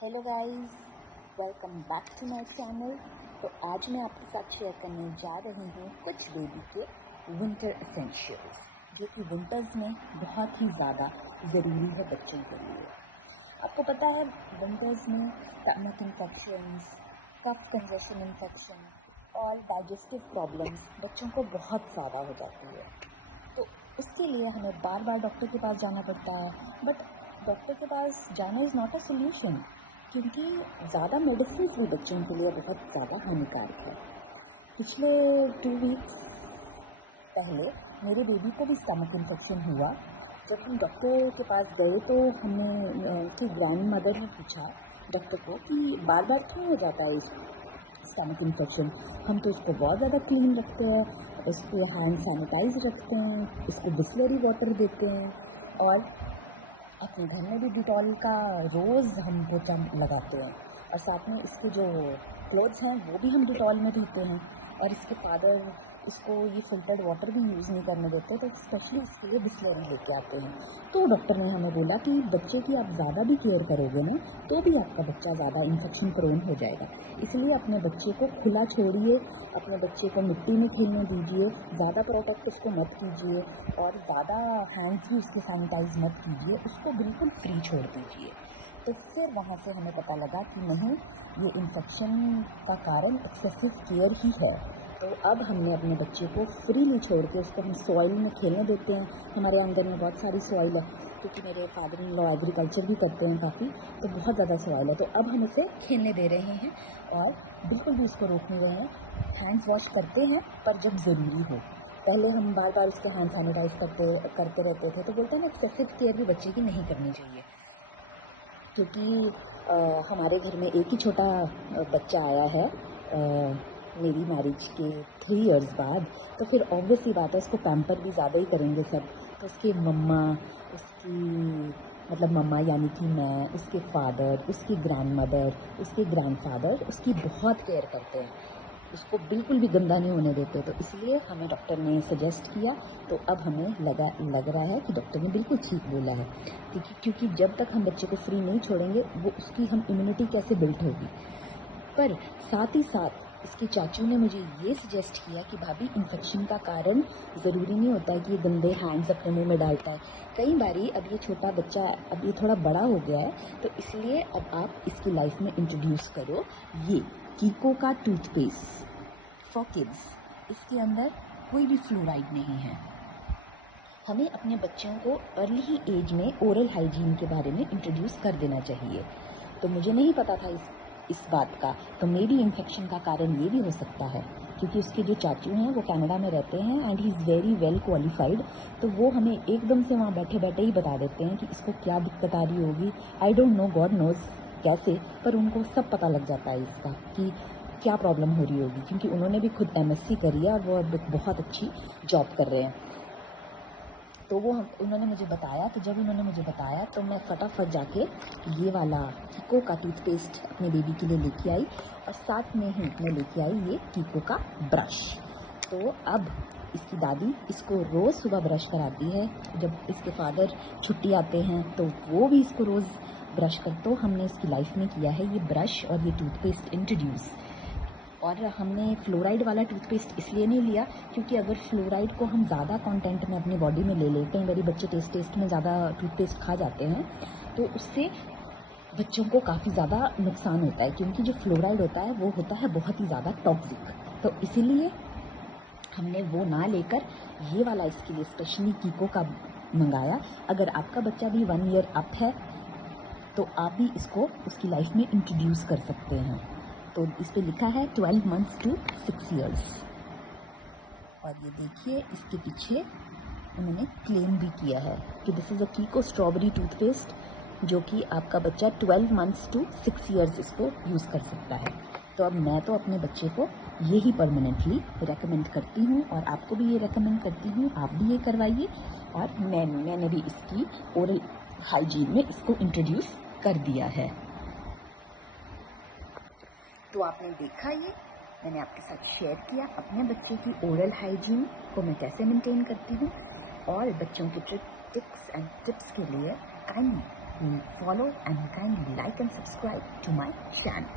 Hello guys, welcome back to my channel. तो आज मैं आपके साथ शेयर करने जा रही हूँ कुछ बेबी के विंटर एसेंशियल्स, जो कि विंटर्स में बहुत ही ज़्यादा ज़रूरी है बच्चों के लिए। आपको पता है विंटर्स में स्टमक इन्फेक्शंस, कफ कंजेशन इन्फेक्शन और डाइजेस्टिव प्रॉब्लम्स बच्चों को बहुत ज़्यादा हो जाती है। तो उसके लिए हमें बार बार डॉक्टर के पास जाना पड़ता है, बट डॉक्टर के पास जाना इज़ नॉट अ सोल्यूशन, क्योंकि ज़्यादा मेडिसिन भी बच्चों के लिए बहुत ज़्यादा हानिकारक है। पिछले 2 वीक्स पहले मेरे बेबी को भी स्टमक इन्फेक्शन हुआ। जब हम डॉक्टर के पास गए तो हमने उसकी ग्रैंड मदर ने पूछा डॉक्टर को कि बार बार क्यों हो जाता है इस स्टमक इन्फेक्शन। हम तो उसको बहुत ज़्यादा क्लीन रखते हैं, उसको हैंड सैनिटाइज रखते हैं, इसको बिस्लरी वाटर देते हैं और अपने घर में भी डिटॉल का रोज़ हम पोछा लगाते हैं और साथ में इसके जो क्लोथ्स हैं वो भी हम डिटॉल में धोते हैं। और इसके फादर इसको ये फिल्टर्ड वाटर भी यूज़ नहीं करने देते, तो स्पेशली इसके लिए बिस्लरी लेके आते हैं। तो डॉक्टर ने हमें बोला कि बच्चे की आप ज़्यादा भी केयर करोगे ना तो भी आपका बच्चा ज़्यादा इन्फेक्शन प्रोन हो जाएगा। इसलिए अपने बच्चे को खुला छोड़िए, अपने बच्चे को मिट्टी में खेलने दीजिए, ज़्यादा प्रोटेक्ट उसको मत कीजिए और ज़्यादा हैंड्स भी उसके सैनिटाइज मत कीजिए, उसको बिल्कुल फ्री छोड़ दीजिए। तो फिर वहाँ से हमें पता लगा कि नहीं, ये इन्फेक्शन का कारण एक्सेसिव केयर ही है। तो अब हमने अपने बच्चे को फ्रीली छोड़ के उसको हम सॉइल में खेलने देते हैं। हमारे आंगन में बहुत सारी सॉइल है, क्योंकि मेरे फादर इन लॉ एग्रीकल्चर भी करते हैं काफ़ी, तो बहुत ज़्यादा सॉइल है। तो अब हम उसे खेलने दे रहे हैं और बिल्कुल भी उसको रोक नहीं रहे हैं। हैंड्स वॉश करते हैं पर जब ज़रूरी हो। पहले हम बार बार उसके हैंड सैनिटाइज करते रहते थे, तो बोलते हैं ना एक्सेसिव केयर भी बच्चे की नहीं करनी चाहिए। क्योंकि हमारे घर में एक ही छोटा बच्चा आया है मेरी मैरिज के 3 इयर्स बाद, तो फिर ऑब्वियस सी बात है उसको पैम्पर भी ज़्यादा ही करेंगे सब। तो उसकी मम्मा, उसकी मतलब मम्मा यानी कि मैं, उसके फादर, उसकी ग्रैंड मदर, उसके ग्रैंडफादर उसकी बहुत केयर करते हैं, उसको बिल्कुल भी गंदा नहीं होने देते। तो इसलिए हमें डॉक्टर ने सजेस्ट किया, तो अब हमें लग रहा है कि डॉक्टर ने बिल्कुल ठीक बोला है, क्योंकि जब तक हम बच्चे को फ्री नहीं छोड़ेंगे वो उसकी हम इम्यूनिटी कैसे बिल्ड होगी। पर साथ ही साथ इसकी चाचू ने मुझे ये सजेस्ट किया कि भाभी, इन्फेक्शन का कारण ज़रूरी नहीं होता है कि ये गंदे हैंड्स अपने मुंह में डालता है। कई बारी अब ये छोटा बच्चा, अब ये थोड़ा बड़ा हो गया है, तो इसलिए अब आप इसकी लाइफ में इंट्रोड्यूस करो ये कीको का टूथपेस्ट फॉर किड्स। इसके अंदर कोई भी फ्लोराइड नहीं है। हमें अपने बच्चों को अर्ली एज में ओरल हाइजीन के बारे में इंट्रोड्यूस कर देना चाहिए। तो मुझे नहीं पता था इस बात का, तो मेरी इन्फेक्शन का कारण ये भी हो सकता है, क्योंकि उसके जो चाचू हैं वो कनाडा में रहते हैं and he is very well qualified. तो वो हमें एकदम से वहाँ बैठे बैठे ही बता देते हैं कि इसको क्या दिक्कत आ रही होगी। I don't know, God knows कैसे, पर उनको सब पता लग जाता है इसका कि क्या प्रॉब्लम हो रही होगी, क्योंकि उन्होंने भी खुद MSc करी है और वो अब बहुत अच्छी जॉब कर रहे हैं। तो उन्होंने मुझे बताया, तो जब उन्होंने मुझे बताया तो मैं फटाफट जाके ये वाला कीको का टूथपेस्ट अपने बेबी के लिए लेके आई और साथ में ही मैं लेके आई ये कीको का ब्रश। तो अब इसकी दादी इसको रोज़ सुबह ब्रश कराती है। जब इसके फादर छुट्टी आते हैं तो वो भी इसको रोज़ ब्रश कर, तो हमने इसकी लाइफ में किया है ये ब्रश और ये टूथपेस्ट इंट्रोड्यूस। और हमने फ्लोराइड वाला टूथपेस्ट इसलिए नहीं लिया क्योंकि अगर फ्लोराइड को हम ज़्यादा कंटेंट में अपनी बॉडी में ले लेते हैं, मेरे बच्चे टेस्ट में ज़्यादा टूथपेस्ट खा जाते हैं, तो उससे बच्चों को काफ़ी ज़्यादा नुकसान होता है, क्योंकि जो फ्लोराइड होता है वो होता है बहुत ही ज़्यादा टॉक्सिक। तो इसीलिए हमने वो ना लेकर ये वाला इसके लिए स्पेशली कीको का मंगाया। अगर आपका बच्चा भी 1 ईयर अप है तो आप भी इसको उसकी लाइफ में इंट्रोड्यूस कर सकते हैं। तो इस पे लिखा है 12 मंथ्स टू 6 इयर्स। और ये देखिए इसके पीछे उन्होंने क्लेम भी किया है कि this is a कीको strawberry toothpaste, जो कि आपका बच्चा 12 मंथ्स टू 6 इयर्स इसको यूज़ कर सकता है। तो अब मैं तो अपने बच्चे को ये ही परमानेंटली रेकमेंड करती हूँ और आपको भी ये रेकमेंड करती हूँ, आप भी ये करवाइए। और मैंने भी इसकी ओरल हाइजीन में इसको इंट्रोड्यूस कर दिया है। तो आपने देखा, ये मैंने आपके साथ शेयर किया अपने बच्चे की ओरल हाइजीन को मैं कैसे मेंटेन करती हूँ। और बच्चों के ट्रिक्स एंड टिप्स के लिए kindly follow and kindly like like and subscribe to my channel.